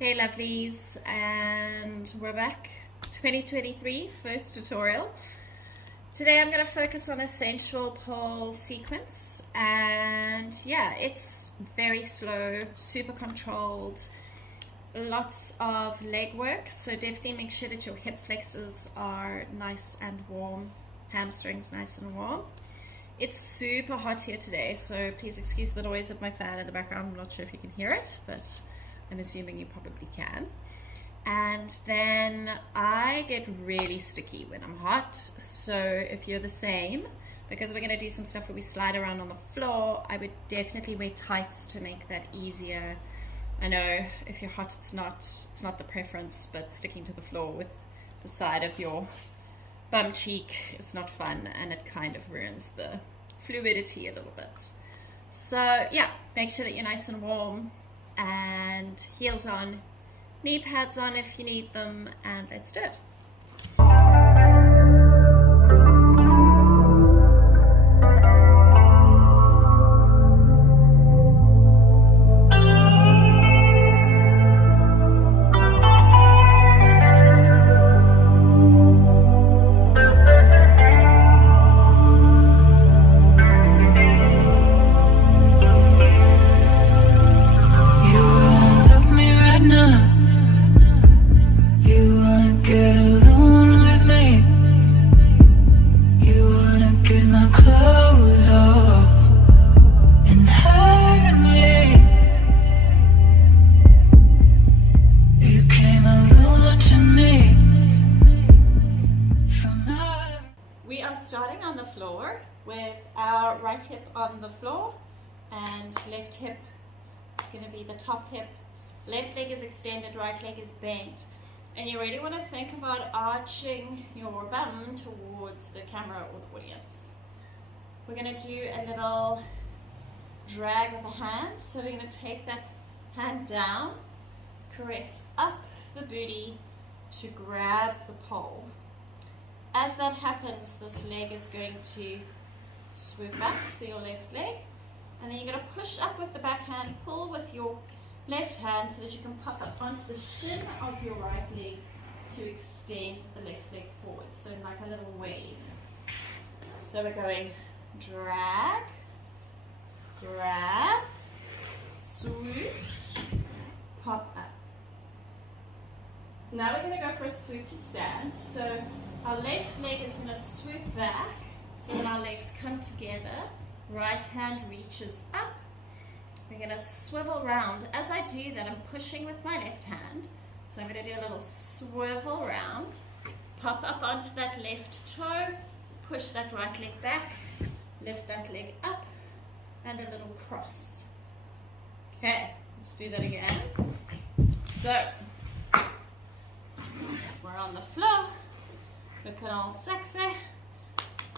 Hey lovelies, and we're back. 2023 first tutorial. Today I'm going to focus on a sensual pole sequence, and yeah, it's very slow, super controlled, lots of leg work, so definitely make sure that your hip flexors are nice and warm, hamstrings nice and warm. It's super hot here today, so please excuse the noise of my fan in the background. I'm not sure if you can hear it, but I'm assuming you probably can. And then I get really sticky when I'm hot, so if you're the same, because we're going to do some stuff where we slide around on the floor, I would definitely wear tights to make that easier. I know if you're hot it's not the preference, but sticking to the floor with the side of your bum cheek is not fun, and it kind of ruins the fluidity a little bit. So yeah, make sure that you're nice and warm, and heels on, knee pads on if you need them, and let's do it. We are starting on the floor with our right hip on the floor, and left hip is going to be the top hip. Left leg is extended, right leg is bent. And you really want to think about arching your bum towards the camera or the audience. We're going to do a little drag of the hands. So we're going to take that hand down, caress up the booty to grab the pole. As that happens, this leg is going to swoop back, so your left leg, and then you're going to push up with the back hand, pull with your left hand so that you can pop up onto the shin of your right leg to extend the left leg forward, so like a little wave. So we're going drag, grab, swoop, pop up. Now we're going to go for a swoop to stand. So our left leg is going to swoop back, so when our legs come together, right hand reaches up. We're going to swivel round. As I do that, I'm pushing with my left hand, so I'm going to do a little swivel round, pop up onto that left toe, push that right leg back, lift that leg up, and a little cross. Okay, let's do that again. So we're on the floor, looking all sexy,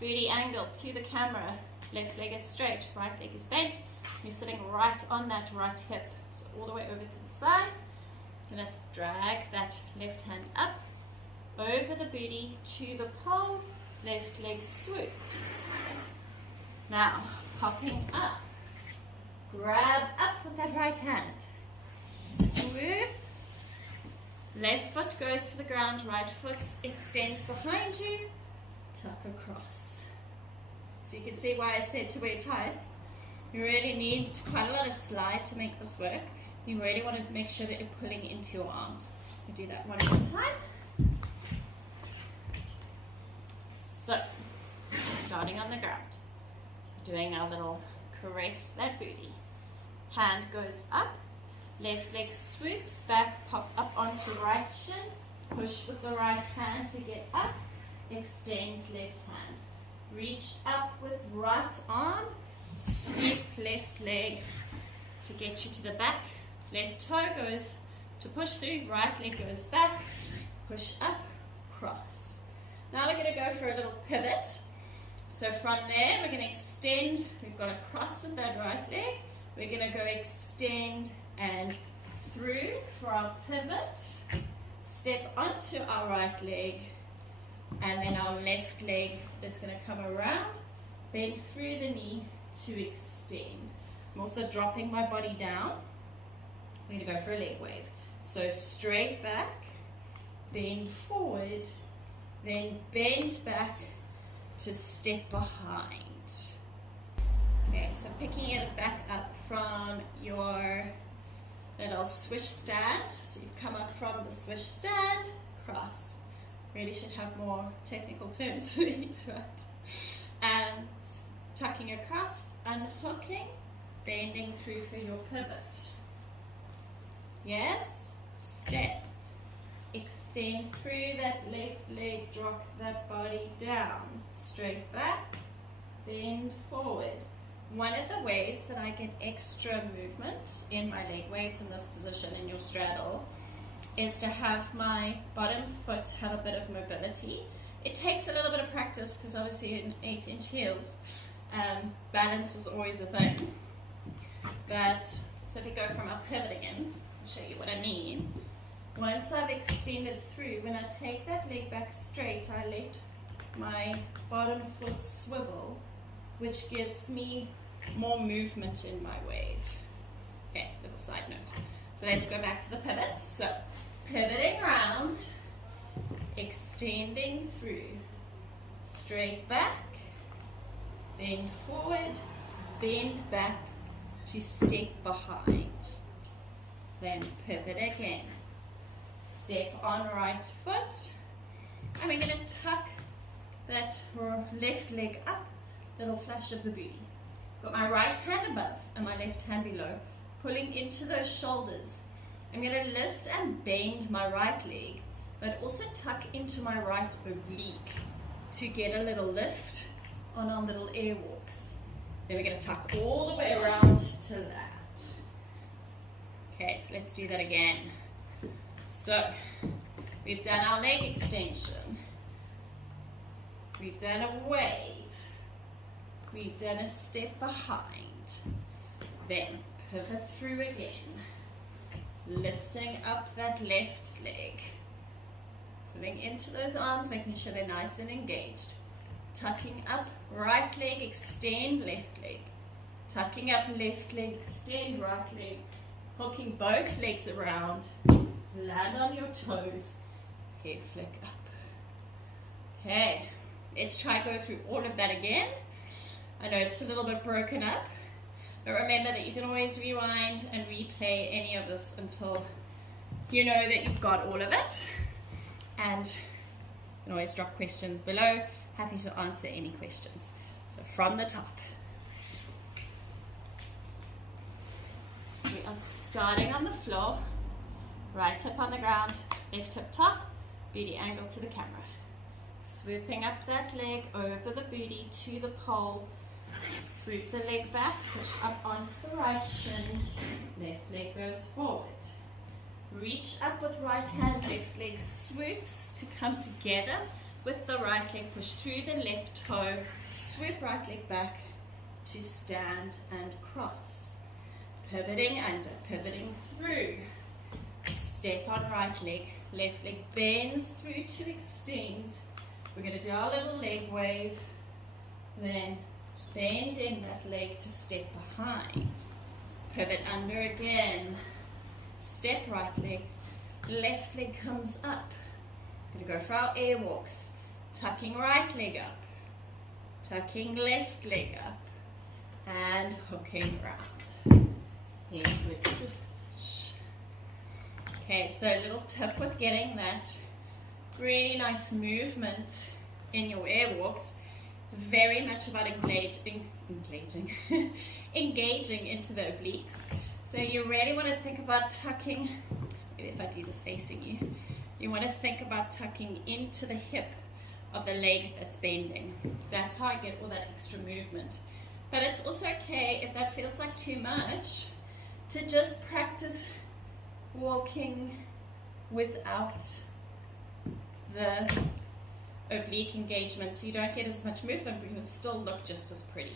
booty angled to the camera, left leg is straight, right leg is bent, you're sitting right on that right hip, so all the way over to the side. Let's drag that left hand up, over the booty to the pole, left leg swoops. Now, popping up, grab up with that right hand, swoop, left foot goes to the ground, right foot extends behind you, tuck across. So you can see why I said to wear tights. You really need quite a lot of slide to make this work. You really want to make sure that you're pulling into your arms. We do that one more time. So, starting on the ground, doing our little caress that booty. Hand goes up, left leg swoops back, pop up onto right shin, push with the right hand to get up, extend left hand. Reach up with right arm, sweep left leg to get you to the back. Left toe goes to push through, right leg goes back, push up, cross. Now we're going to go for a little pivot. So from there we're going to extend, we've got a cross with that right leg, we're going to go extend and through for our pivot, step onto our right leg, and then our left leg is going to come around, bend through the knee to extend. I'm also dropping my body down. We're going to go for a leg wave. So straight back, bend forward, then bend back to step behind. Okay, so picking it back up from your little swish stand. So you've come up from the swish stand, cross. Really should have more technical terms for these, right? Tucking across, unhooking, bending through for your pivot. Yes, step. Extend through that left leg, drop that body down. Straight back, bend forward. One of the ways that I get extra movement in my leg waves in this position in your straddle is to have my bottom foot have a bit of mobility. It takes a little bit of practice because obviously in 8-inch heels, balance is always a thing. But, so if you go from a pivot again, I'll show you what I mean. Once I've extended through, when I take that leg back straight, I let my bottom foot swivel, which gives me more movement in my wave. Okay, little side note. So let's go back to the pivots. So pivoting around, extending through, straight back, bend forward, bend back to step behind. Then pivot again. Step on right foot. And we're going to tuck that left leg up, little flash of the booty. Got my right hand above and my left hand below, pulling into those shoulders. I'm going to lift and bend my right leg, but also tuck into my right oblique to get a little lift on our little air walks. Then we're going to tuck all the way around to that. Okay, so let's do that again. So, we've done our leg extension. We've done a wave. We've done a step behind. Then pivot through again. Lifting up that left leg. Pulling into those arms, making sure they're nice and engaged. Tucking up, right leg, extend left leg. Tucking up left leg, extend right leg. Hooking both legs around to land on your toes. Head flick up. Okay, let's try go through all of that again. I know it's a little bit broken up, but remember that you can always rewind and replay any of this until you know that you've got all of it. And you can always drop questions below. Happy to answer any questions. So from the top. We are starting on the floor, right hip on the ground, left hip top, booty angle to the camera. Swooping up that leg over the booty to the pole, swoop the leg back, push up onto the right shin, left leg goes forward. Reach up with right hand, left leg swoops to come together with the right leg, push through the left toe, swoop right leg back to stand and cross. Pivoting under, pivoting through. Step on right leg, left leg bends through to extend. We're going to do our little leg wave, then bending that leg to step behind. Pivot under again. Step right leg, left leg comes up. We're going to go for our air walks. Tucking right leg up, tucking left leg up, and hooking around. Okay, so a little tip with getting that really nice movement in your air walks. It's very much about engaging into the obliques. So you really want to think about tucking, maybe if I do this facing you, you want to think about tucking into the hip of the leg that's bending. That's how I get all that extra movement. But it's also okay if that feels like too much to just practice walking without the oblique engagement, so you don't get as much movement, but you can still look just as pretty.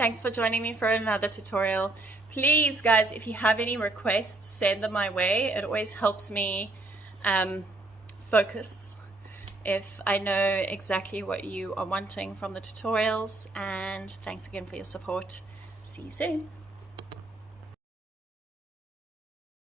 Thanks for joining me for another tutorial. Please, guys, if you have any requests, send them my way. It always helps me focus if I know exactly what you are wanting from the tutorials. And thanks again for your support. See you soon.